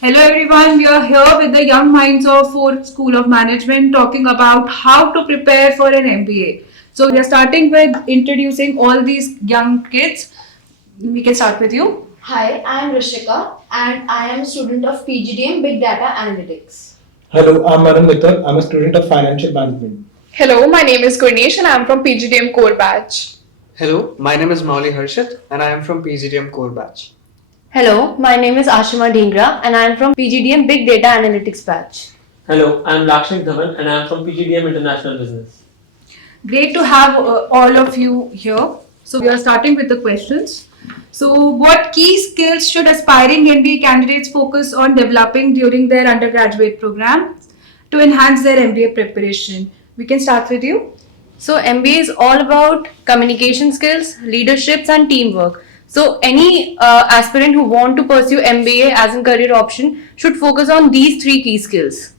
Hello everyone, we are here with the young minds of FORE School of Management talking about how to prepare for an MBA. So we are starting with introducing all these young kids. We can start with you. Hi, I am Rishika and I am a student of PGDM Big Data Analytics. Hello, I'm Maran Mittal. I'm a student of financial management. Hello, my name is Gurnesh and I am from PGDM Core Batch. Hello, my name is Mauli Harshit and I am from PGDM Core Batch. Hello, my name is Ashima Dhingra and I am from PGDM Big Data Analytics Batch. Hello, I am Lakshmi Dhawan and I am from PGDM International Business. Great to have all of you here. So we are starting with the questions. So what key skills should aspiring MBA candidates focus on developing during their undergraduate program to enhance their MBA preparation? We can start with you. So MBA is all about communication skills, leaderships and teamwork. So any aspirant who want to pursue MBA as a career option should focus on these three key skills.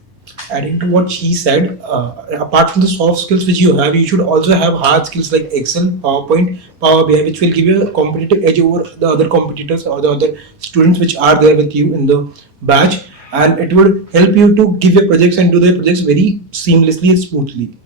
Adding to what she said, apart from the soft skills which you have, you should also have hard skills like Excel, PowerPoint, Power BI, which will give you a competitive edge over the other competitors or the other students which are there with you in the batch, and it would help you to give your projects and do their projects very seamlessly and smoothly.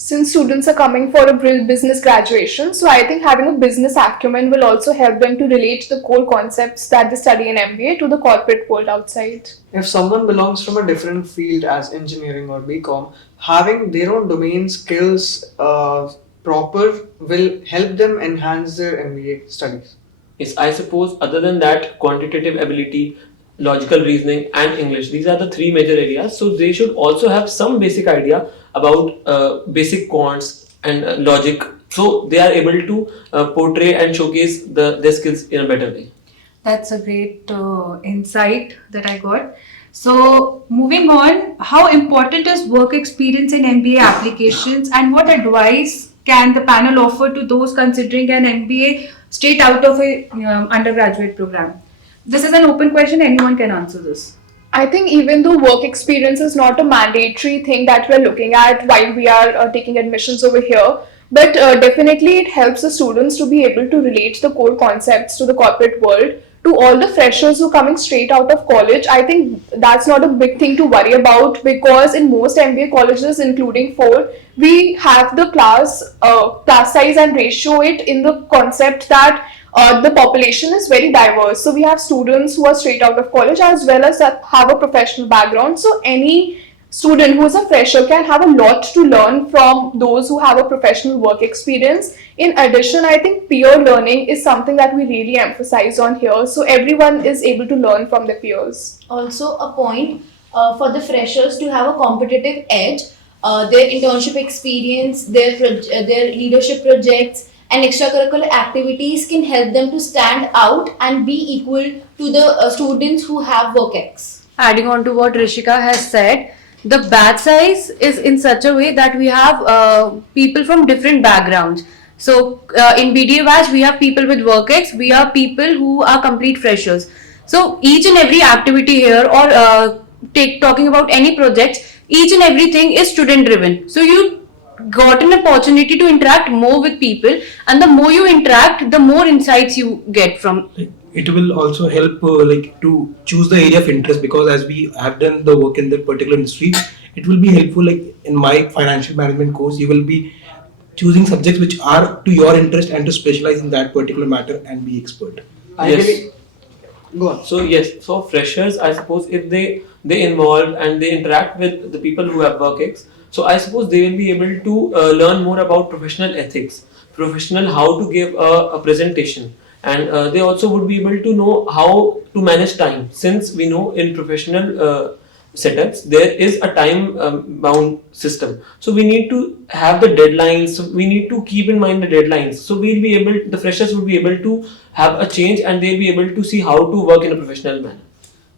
Since students are coming for a business graduation, so I think having a business acumen will also help them to relate the core concepts that they study in MBA to the corporate world outside. If someone belongs from a different field as engineering or BCom, having their own domain skills proper will help them enhance their MBA studies. Yes, I suppose other than that, quantitative ability, logical reasoning, and English, these are the three major areas. So they should also have some basic idea about basic quants and logic. So they are able to portray and showcase their skills in a better way. That's a great insight that I got. So, moving on, how important is work experience in MBA applications and what advice can the panel offer to those considering an MBA straight out of a undergraduate program? This is an open question, anyone can answer this. I think even though work experience is not a mandatory thing that we're looking at while we are taking admissions over here, but definitely it helps the students to be able to relate the core concepts to the corporate world. To all the freshers who are coming straight out of college, I think that's not a big thing to worry about because in most MBA colleges, including FORE, we have the class size and ratio it in the concept that the population is very diverse. So we have students who are straight out of college as well as that have a professional background. So any student who is a fresher can have a lot to learn from those who have a professional work experience. In addition, I think peer learning is something that we really emphasize on here. So everyone is able to learn from their peers. Also a point for the freshers to have a competitive edge, their internship experience, their leadership projects and extracurricular activities can help them to stand out and be equal to the students who have work X. Adding on to what Rishika has said, the batch size is in such a way that we have people from different backgrounds. So in BDA batch, we have people with work X, we have people who are complete freshers. So each and every activity here or talking about any project, each and everything is student driven. So you got an opportunity to interact more with people, and the more you interact, the more insights you get from. It will also help like to choose the area of interest, because as we have done the work in that particular industry, it will be helpful. Like in my financial management course, you will be choosing subjects which are to your interest and to specialize in that particular matter and be expert. Yes. Go on. So yes, so freshers, I suppose if they involve and they interact with the people who have work ex, so I suppose they will be able to learn more about professional ethics, professional how to give a presentation, and they also would be able to know how to manage time. Since we know in professional setups there is a time bound system, so we need to have the deadlines. So we need to keep in mind the deadlines. So the freshers will be able to have a change and they'll be able to see how to work in a professional manner.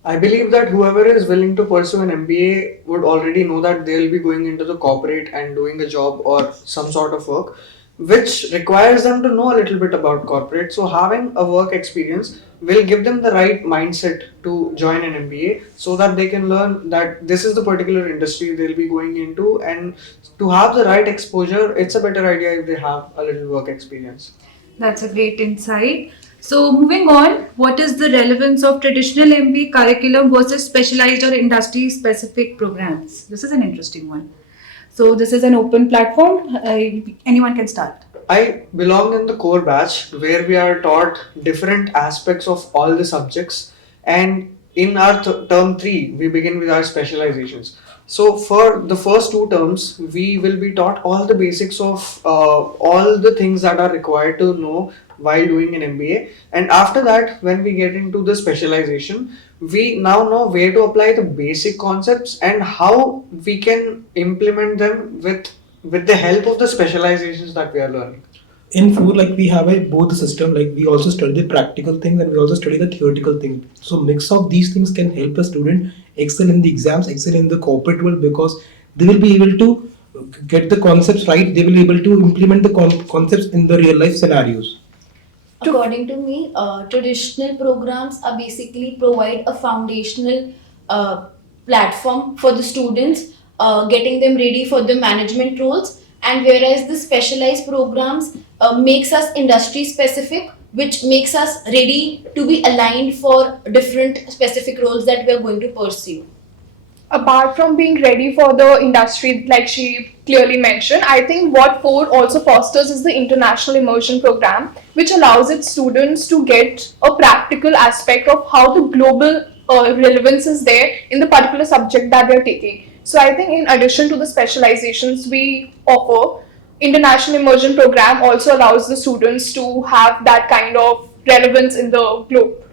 I believe that whoever is willing to pursue an MBA would already know that they'll be going into the corporate and doing a job or some sort of work, which requires them to know a little bit about corporate. So having a work experience will give them the right mindset to join an MBA so that they can learn that this is the particular industry they'll be going into, and to have the right exposure, it's a better idea if they have a little work experience. That's a great insight. So moving on, what is the relevance of traditional MBA curriculum versus specialized or industry specific programs? This is an interesting one. So this is an open platform. Anyone can start. I belong in the core batch where we are taught different aspects of all the subjects, and in our term 3 we begin with our specializations. So for the first two terms we will be taught all the basics of all the things that are required to know while doing an MBA, and after that when we get into the specialization we now know where to apply the basic concepts and how we can implement them with the help of the specializations that we are learning. In FORE, like we have a both system, like we also study the practical things and we also study the theoretical thing. So mix of these things can help a student excel in the exams, excel in the corporate world, because they will be able to get the concepts right. They will be able to implement the concepts in the real life scenarios. According to me, traditional programs are basically provide a foundational platform for the students, getting them ready for the management roles, and whereas the specialized programs makes us industry specific, which makes us ready to be aligned for different specific roles that we are going to pursue. Apart from being ready for the industry, like she clearly mentioned, I think what FORE also fosters is the international immersion program, which allows its students to get a practical aspect of how the global relevance is there in the particular subject that they're taking. So I think in addition to the specializations we offer, international immersion program also allows the students to have that kind of relevance in the globe.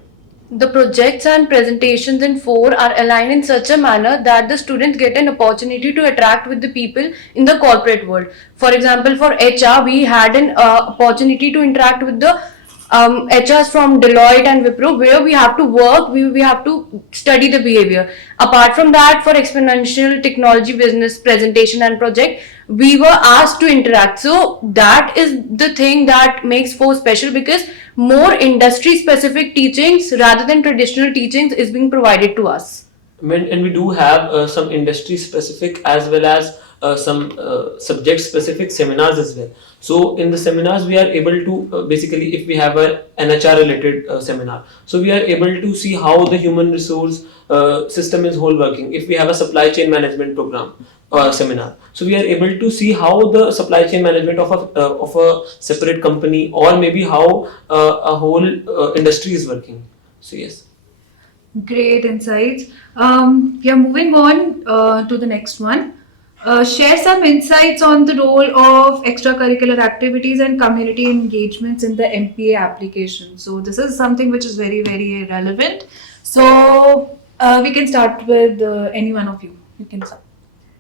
The projects and presentations in FORE are aligned in such a manner that the students get an opportunity to interact with the people in the corporate world. For example, for HR, we had an opportunity to interact with the HRs from Deloitte and Wipro, where we have to work, we have to study the behavior. Apart from that, for exponential technology business presentation and project, we were asked to interact. So that is the thing that makes FORE special, because more industry specific teachings rather than traditional teachings is being provided to us. And we do have some industry specific as well as some subject specific seminars as well. So in the seminars we are able to basically, if we have an HR related seminar, so we are able to see how the human resource system is whole working. If we have a supply chain management program seminar, so we are able to see how the supply chain management of a separate company, or maybe how a whole industry is working. So yes. Great insights. Yeah, moving on to the next one. Share some insights on the role of extracurricular activities and community engagements in the MBA application. So this is something which is very, very relevant. So we can start with any one of you. You can start.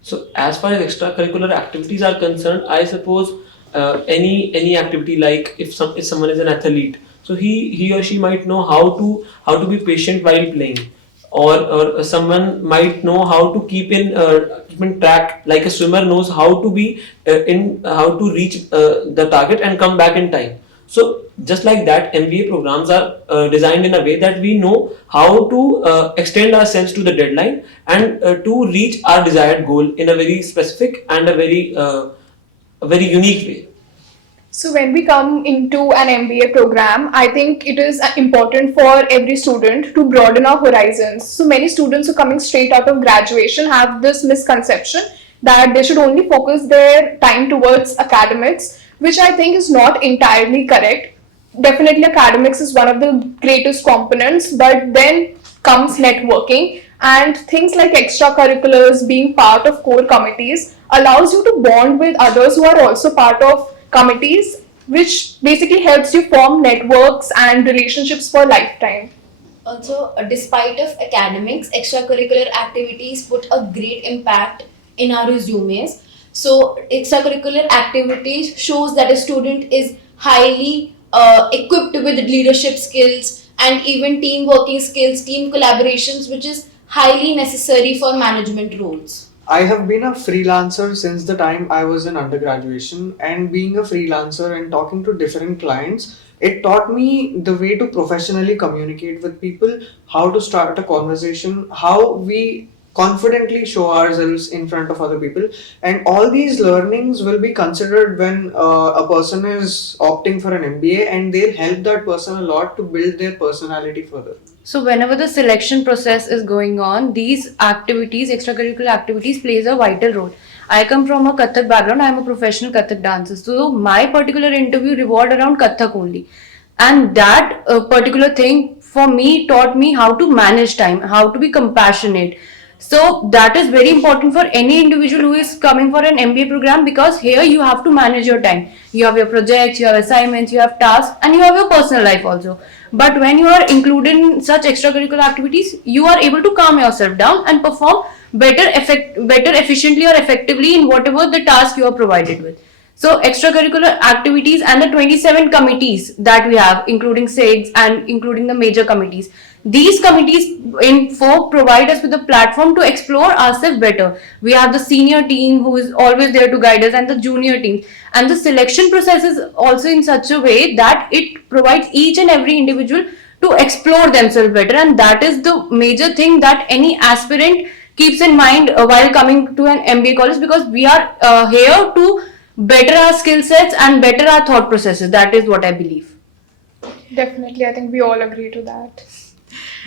So as far as extracurricular activities are concerned, I suppose any activity, like if someone is an athlete, so he or she might know how to be patient while playing, or someone might know how to keep in track, like a swimmer knows how to be in how to reach the target and come back in time. So just like that, MBA programs are designed in a way that we know how to extend ourselves to the deadline and to reach our desired goal in a very specific and a very unique way. So when we come into an MBA program, I think it is important for every student to broaden our horizons. So many students who are coming straight out of graduation have this misconception that they should only focus their time towards academics, which I think is not entirely correct. Definitely academics is one of the greatest components, but then comes networking, and things like extracurriculars, being part of core committees, allows you to bond with others who are also part of committees, which basically helps you form networks and relationships for lifetime. Also, despite of academics, extracurricular activities put a great impact in our resumes. So extracurricular activities shows that a student is highly equipped with leadership skills and even team working skills, team collaborations, which is highly necessary for management roles. I have been a freelancer since the time I was in undergraduation, and being a freelancer and talking to different clients, it taught me the way to professionally communicate with people, how to start a conversation, how we confidently show ourselves in front of other people, and all these learnings will be considered when a person is opting for an MBA, and they'll help that person a lot to build their personality further. So whenever the selection process is going on, these activities, extracurricular activities, plays a vital role. I come from a Kathak background. I am a professional Kathak dancer. So my particular interview revolved around Kathak only, and that particular thing for me taught me how to manage time, how to be compassionate. So that is very important for any individual who is coming for an MBA program, because here you have to manage your time. You have your projects, you have assignments, you have tasks, and you have your personal life also. But when you are included in such extracurricular activities, you are able to calm yourself down and perform better efficiently or effectively in whatever the task you are provided with. So extracurricular activities and the 27 committees that we have, including SIGs and including the major committees, these committees in FORE provide us with a platform to explore ourselves better. We have the senior team who is always there to guide us, and the junior team. And the selection process is also in such a way that it provides each and every individual to explore themselves better. And that is the major thing that any aspirant keeps in mind while coming to an MBA college, because we are here to better our skill sets and better our thought processes. That is what I believe. Definitely, I think we all agree to that.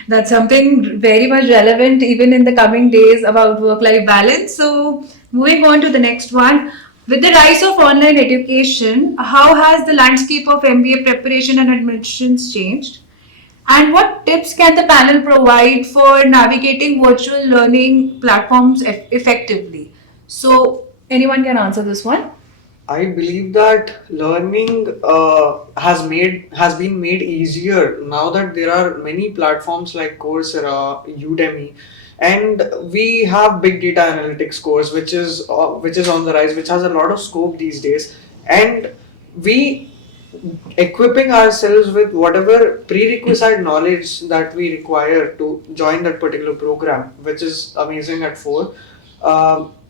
That's something very much relevant even in the coming days about work-life balance. So, moving on to the next one. With the rise of online education, how has the landscape of MBA preparation and admissions changed? And what tips can the panel provide for navigating virtual learning platforms effectively? So, anyone can answer this one? I believe that learning has been made easier now that there are many platforms like Coursera, Udemy, and we have big data analytics course which is on the rise, which has a lot of scope these days, and we equipping ourselves with whatever prerequisite knowledge that we require to join that particular program, which is amazing at FORE.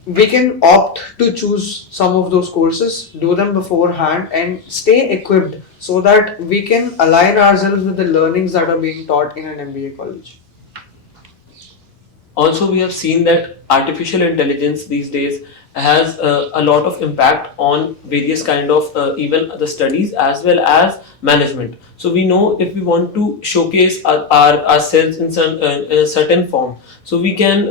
We can opt to choose some of those courses, do them beforehand, and stay equipped so that we can align ourselves with the learnings that are being taught in an MBA college. Also, we have seen that artificial intelligence these days has a lot of impact on various kind of even the studies as well as management. So we know if we want to showcase ourselves in a certain form, so we can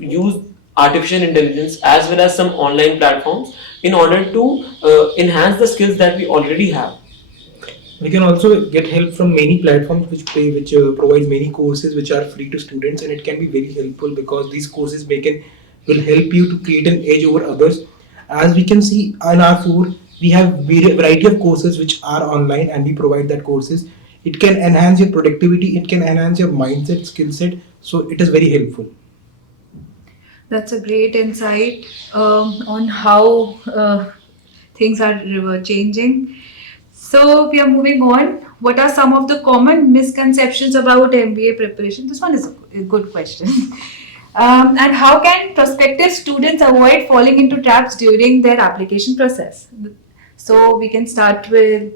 use artificial intelligence as well as some online platforms in order to enhance the skills that we already have. We can also get help from many platforms which provide many courses which are free to students, and it can be very helpful because these courses will help you to create an edge over others. As we can see in our FORE, we have variety of courses which are online, and we provide that courses. It can enhance your productivity, it can enhance your mindset, skill set, so it is very helpful. That's a great insight on how things are changing. So we are moving on. What are some of the common misconceptions about MBA preparation? This one is a good question. And how can prospective students avoid falling into traps during their application process? So we can start with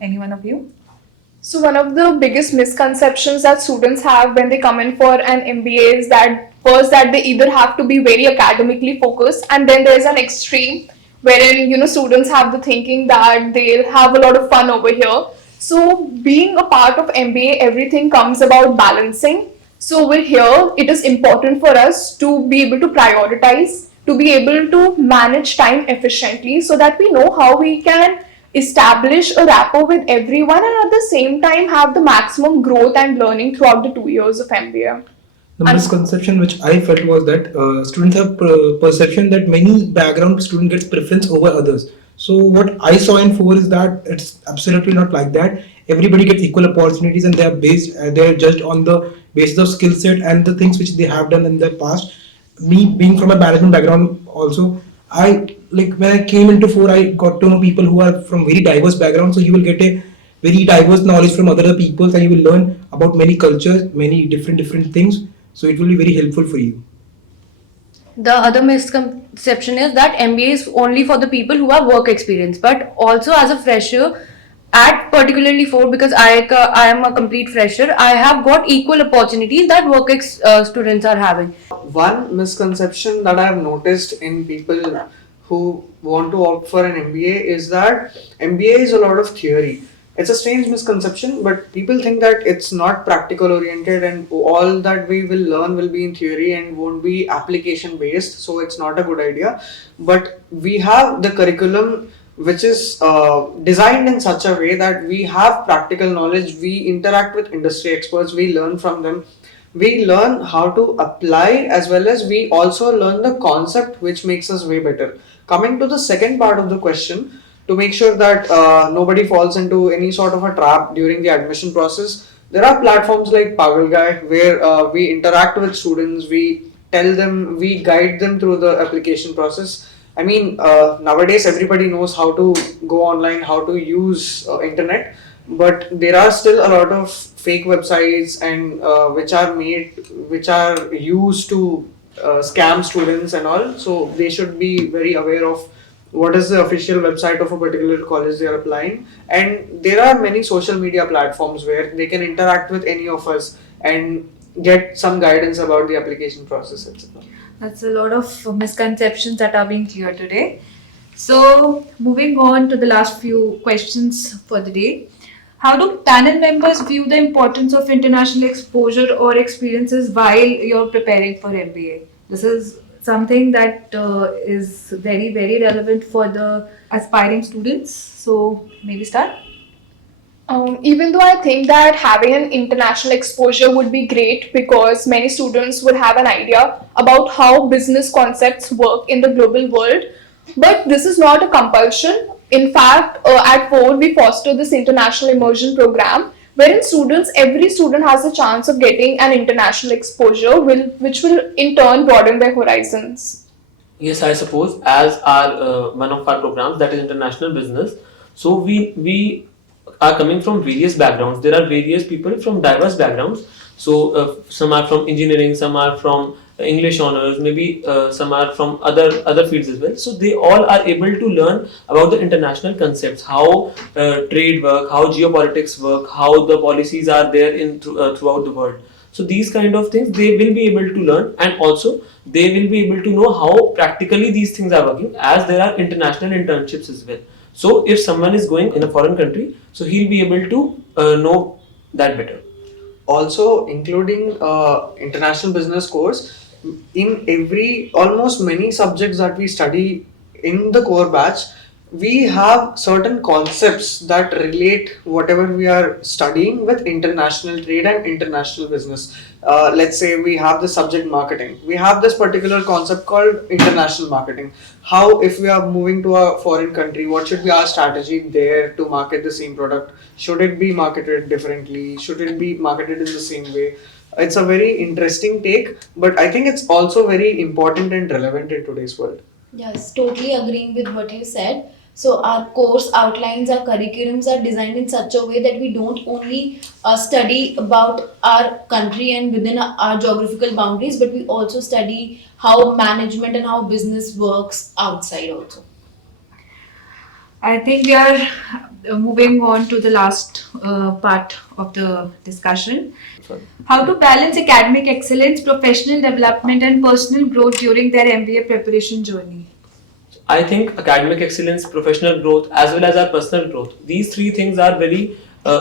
any one of you. So one of the biggest misconceptions that students have when they come in for an MBA is that first that they either have to be very academically focused, and then there's an extreme wherein students have the thinking that they'll have a lot of fun over here. So being a part of MBA, everything comes about balancing. So over here, it is important for us to be able to prioritize, to be able to manage time efficiently so that we know how we can establish a rapport with everyone and at the same time have the maximum growth and learning throughout the 2 years of MBA. The misconception which I felt was that students have perception that many background student gets preference over others. So what I saw in FORE is that it's absolutely not like that. Everybody gets equal opportunities, and they are judged on the basis of skill set and the things which they have done in the past. Me being from a management background also, when I came into FORE, I got to know people who are from very diverse backgrounds. So you will get a very diverse knowledge from other people, and you will learn about many cultures, many different things. So it will be very helpful for you. The other misconception is that MBA is only for the people who have work experience, but also as a fresher, at particularly FORE, because I am a complete fresher, I have got equal opportunities that students are having. One misconception that I have noticed in people who want to opt for an MBA is that MBA is a lot of theory. It's a strange misconception, but people think that it's not practical oriented and all that we will learn will be in theory and won't be application based, so it's not a good idea. But we have the curriculum which is designed in such a way that we have practical knowledge, we interact with industry experts, we learn from them, we learn how to apply, as well as we also learn the concept which makes us way better. Coming to the second part of the question, to make sure that nobody falls into any sort of a trap during the admission process, there are platforms like Pagal Guy where we interact with students, we tell them, we guide them through the application process. I mean, nowadays everybody knows how to go online, how to use internet, but there are still a lot of fake websites and which are used to scam students and all. So they should be very aware of what is the official website of a particular college they are applying. And there are many social media platforms where they can interact with any of us and get some guidance about the application process, etc. That's a lot of misconceptions that are being cleared today. So, moving on to the last few questions for the day. How do panel members view the importance of international exposure or experiences while you're preparing for MBA? This is something that is very, very relevant for the aspiring students. So, maybe start. Even though I think that having an international exposure would be great because many students would have an idea about how business concepts work in the global world, but this is not a compulsion. In fact, at FORE, we foster this international immersion program wherein every student has a chance of getting an international exposure, which will in turn broaden their horizons. Yes, I suppose as our one of our programs, that is international business. So we are coming from various backgrounds. There are various people from diverse backgrounds. So some are from engineering, some are from English honors, maybe some are from other fields as well. So they all are able to learn about the international concepts, how trade work, how geopolitics work, how the policies are there throughout the world. So these kind of things they will be able to learn, and also they will be able to know how practically these things are working, as there are international internships as well. So if someone is going in a foreign country, so he'll be able to know that better. Also, including international business course, in almost many subjects that we study in the core batch, we have certain concepts that relate whatever we are studying with international trade and international business. Let's say we have the subject marketing, we have this particular concept called international marketing. How, if we are moving to a foreign country, what should be our strategy there to market the same product? Should it be marketed differently? Should it be marketed in the same way? It's a very interesting take, but I think it's also very important and relevant in today's world. Yes, totally agreeing with what you said. So our course outlines, our curriculums are designed in such a way that we don't only study about our country and within our geographical boundaries, but we also study how management and how business works outside also. I think we are moving on to the last part of the discussion. Sorry. How to balance academic excellence, professional development, and personal growth during their MBA preparation journey. I think academic excellence, professional growth, as well as our personal growth, these three things are very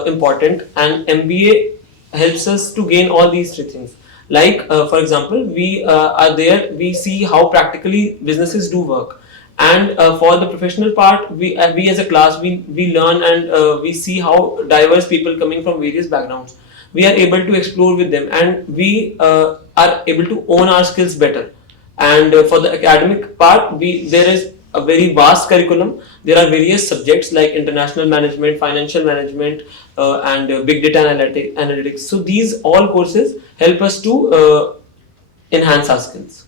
important, and MBA helps us to gain all these three things. Like, for example, we are there, we see how practically businesses do work. And for the professional part, we as a class, we learn and we see how diverse people coming from various backgrounds. We are able to explore with them, and we are able to own our skills better. And for the academic part, there is a very vast curriculum. There are various subjects like international management, financial management, and big data analytics. So these all courses help us to enhance our skills.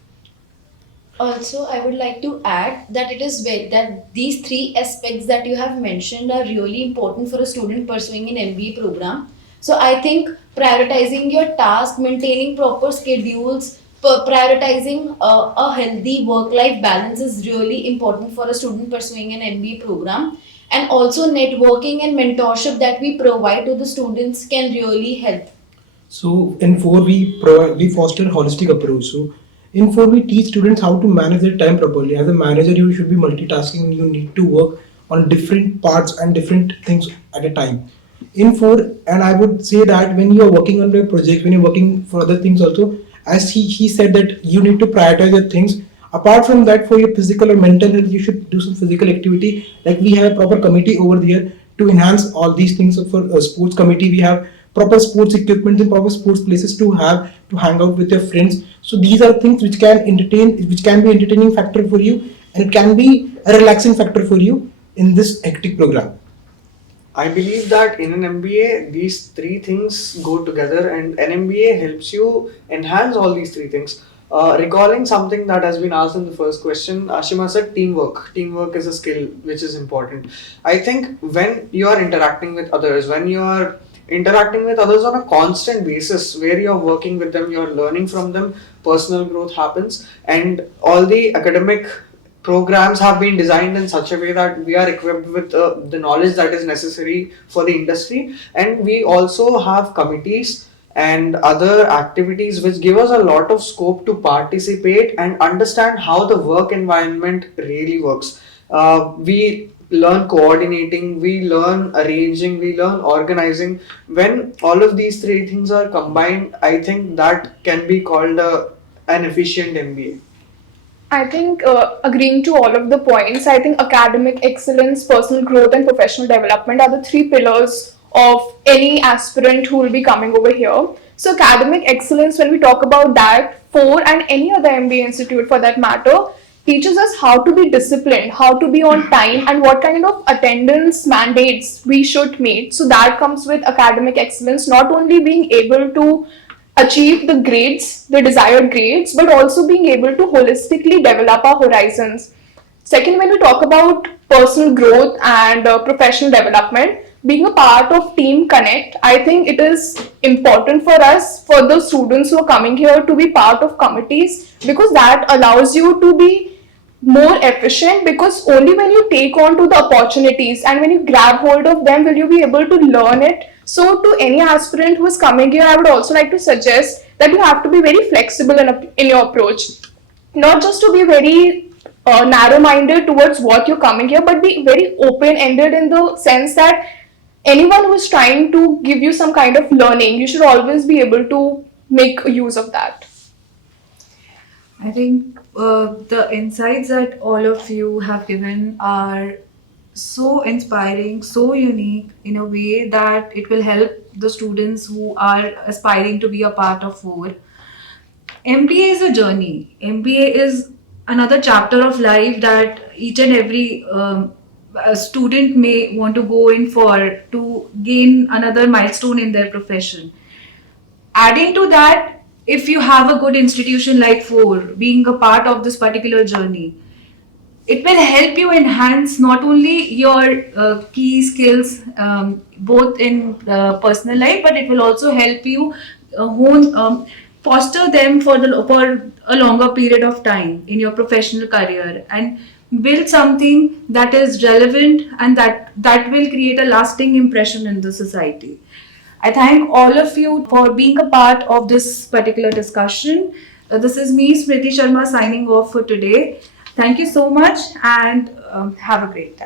Also, I would like to add that that these three aspects that you have mentioned are really important for a student pursuing an MBA program. So I think prioritizing your task, maintaining proper schedules, prioritizing a healthy work-life balance is really important for a student pursuing an MBA program. and also networking and mentorship that we provide to the students can really help. So in FORE we foster holistic approach. So in FORE we teach students how to manage their time properly. As a manager, you should be multitasking. You need to work on different parts and different things at a time. In FORE, and I would say that when you are working on a project, when you're working for other things also, as he said that you need to prioritize your things. Apart from that, for your physical or mental health, you should do some physical activity. Like we have a proper committee over there to enhance all these things. So for a sports committee, we have proper sports equipment and proper sports places to have to hang out with your friends. So these are things which can entertain, which can be entertaining factor for you, and it can be a relaxing factor for you in this hectic program. I believe that in an MBA, these three things go together, and an MBA helps you enhance all these three things. Recalling something that has been asked in the first question, Ashima said teamwork. Teamwork is a skill which is important. I think when you are interacting with others, when you are interacting with others on a constant basis, where you're working with them, you're learning from them, personal growth happens, and all the academic programs have been designed in such a way that we are equipped with the knowledge that is necessary for the industry, and we also have committees and other activities which give us a lot of scope to participate and understand how the work environment really works. We learn coordinating, we learn arranging, we learn organizing. When all of these three things are combined, I think that can be called an efficient MBA. I think agreeing to all of the points, I think academic excellence, personal growth, and professional development are the three pillars of any aspirant who will be coming over here. So, academic excellence, when we talk about that, FORE and any other MBA institute for that matter, teaches us how to be disciplined, how to be on time, and what kind of attendance mandates we should meet. So, that comes with academic excellence, not only being able to achieve the grades, the desired grades, but also being able to holistically develop our horizons. Second, when we talk about personal growth and professional development, being a part of Team Connect, I think it is important for us, for the students who are coming here, to be part of committees, because that allows you to be more efficient, because only when you take on to the opportunities and when you grab hold of them will you be able to learn it. So to any aspirant who is coming here, I would also like to suggest that you have to be very flexible in your approach, not just to be very narrow-minded towards what you're coming here, but be very open-ended in the sense that anyone who is trying to give you some kind of learning, you should always be able to make use of that. I think the insights that all of you have given are so inspiring, so unique in a way that it will help the students who are aspiring to be a part of FORE. MBA is a journey. MBA is another chapter of life that each and every a student may want to go in for to gain another milestone in their profession. Adding to that, if you have a good institution like FORE being a part of this particular journey, it will help you enhance not only your key skills both in personal life, but it will also help you foster them for a longer period of time in your professional career, and build something that is relevant and that will create a lasting impression in the society. I thank all of you for being a part of this particular discussion. This is me, Smriti Sharma, signing off for today. Thank you so much, and have a great time.